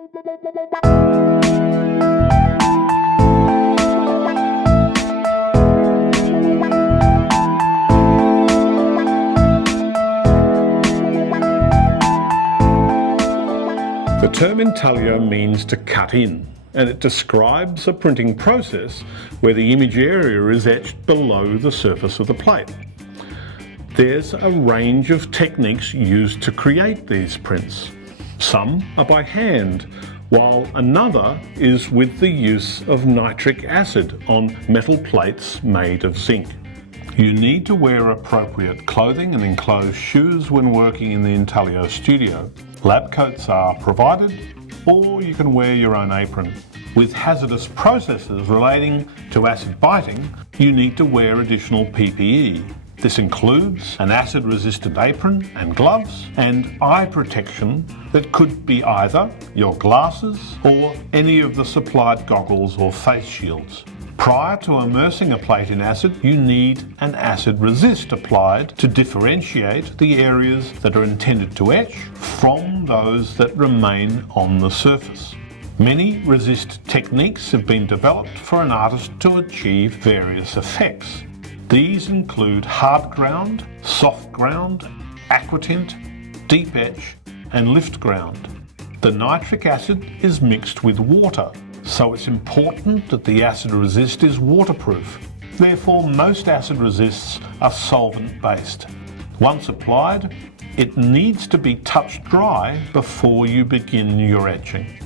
The term intaglio means to cut in, and it describes a printing process where the image area is etched below the surface of the plate. There's a range of techniques used to create these prints. Some are by hand, while another is with the use of nitric acid on metal plates made of zinc. You need to wear appropriate clothing and enclosed shoes when working in the Intaglio studio. Lab coats are provided, or you can wear your own apron. With hazardous processes relating to acid biting, you need to wear additional PPE. This includes an acid-resistant apron and gloves and eye protection that could be either your glasses or any of the supplied goggles or face shields. Prior to immersing a plate in acid, you need an acid resist applied to differentiate the areas that are intended to etch from those that remain on the surface. Many resist techniques have been developed for an artist to achieve various effects. These include hard ground, soft ground, aquatint, deep etch, and lift ground. The nitric acid is mixed with water, so it's important that the acid resist is waterproof. Therefore, most acid resists are solvent-based. Once applied, it needs to be touched dry before you begin your etching.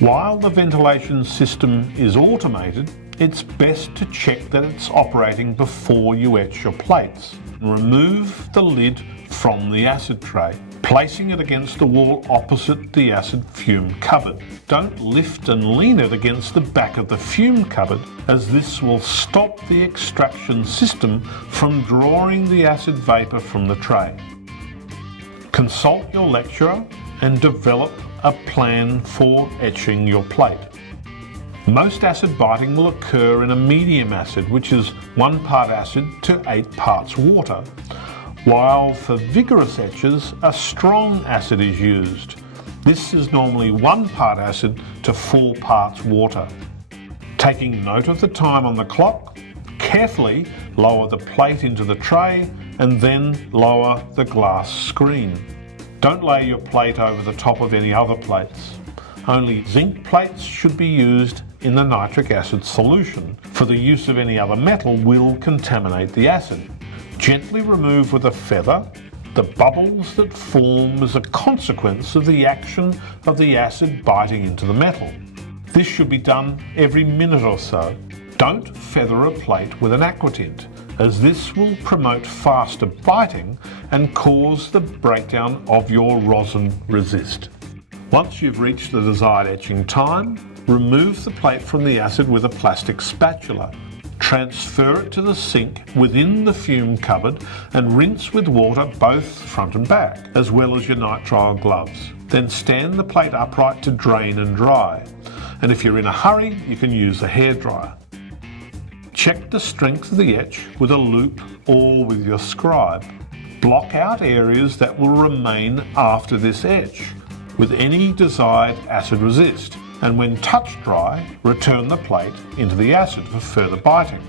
While the ventilation system is automated, it's best to check that it's operating before you etch your plates. Remove the lid from the acid tray, placing it against the wall opposite the acid fume cupboard. Don't lift and lean it against the back of the fume cupboard, as this will stop the extraction system from drawing the acid vapour from the tray. Consult your lecturer and develop a plan for etching your plate. Most acid biting will occur in a medium acid, which is 1 part acid to 8 parts water, while for vigorous etches, a strong acid is used. This is normally 1 part acid to 4 parts water. Taking note of the time on the clock, carefully lower the plate into the tray and then lower the glass screen. Don't lay your plate over the top of any other plates. Only zinc plates should be used in the nitric acid solution, for the use of any other metal will contaminate the acid. Gently remove with a feather the bubbles that form as a consequence of the action of the acid biting into the metal. This should be done every minute or so. Don't feather a plate with an aquatint, as this will promote faster biting and cause the breakdown of your rosin resist. Once you've reached the desired etching time, remove the plate from the acid with a plastic spatula. Transfer it to the sink within the fume cupboard and rinse with water both front and back, as well as your nitrile gloves. Then stand the plate upright to drain and dry. And if you're in a hurry, you can use a hairdryer. Check the strength of the etch with a loupe or with your scribe. Block out areas that will remain after this etch with any desired acid resist, and when touch dry, return the plate into the acid for further biting.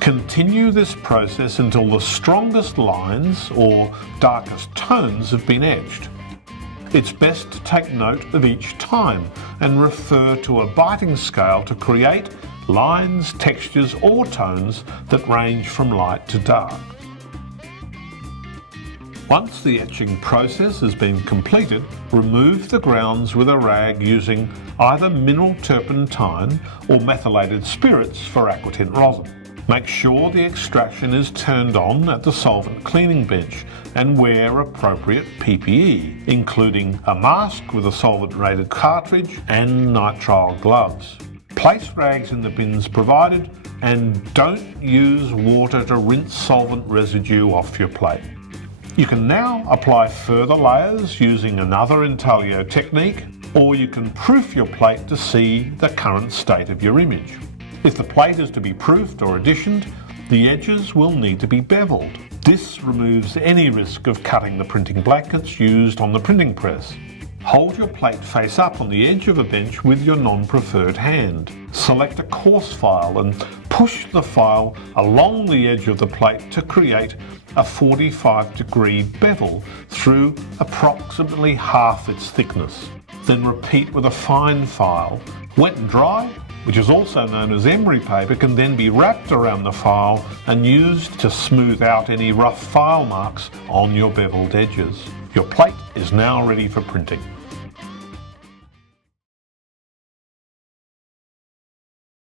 Continue this process until the strongest lines or darkest tones have been etched. It's best to take note of each time and refer to a biting scale to create lines, textures or tones that range from light to dark. Once the etching process has been completed, remove the grounds with a rag using either mineral turpentine or methylated spirits for aquatint rosin. Make sure the extraction is turned on at the solvent cleaning bench and wear appropriate PPE, including a mask with a solvent-rated cartridge and nitrile gloves. Place rags in the bins provided and don't use water to rinse solvent residue off your plate. You can now apply further layers using another intaglio technique, or you can proof your plate to see the current state of your image. If the plate is to be proofed or additioned, the edges will need to be beveled. This removes any risk of cutting the printing blankets used on the printing press. Hold your plate face up on the edge of a bench with your non-preferred hand. Select a coarse file and push the file along the edge of the plate to create a 45-degree bevel through approximately half its thickness. Then repeat with a fine file. Wet and dry, which is also known as emery paper, can then be wrapped around the file and used to smooth out any rough file marks on your beveled edges. Your plate is now ready for printing.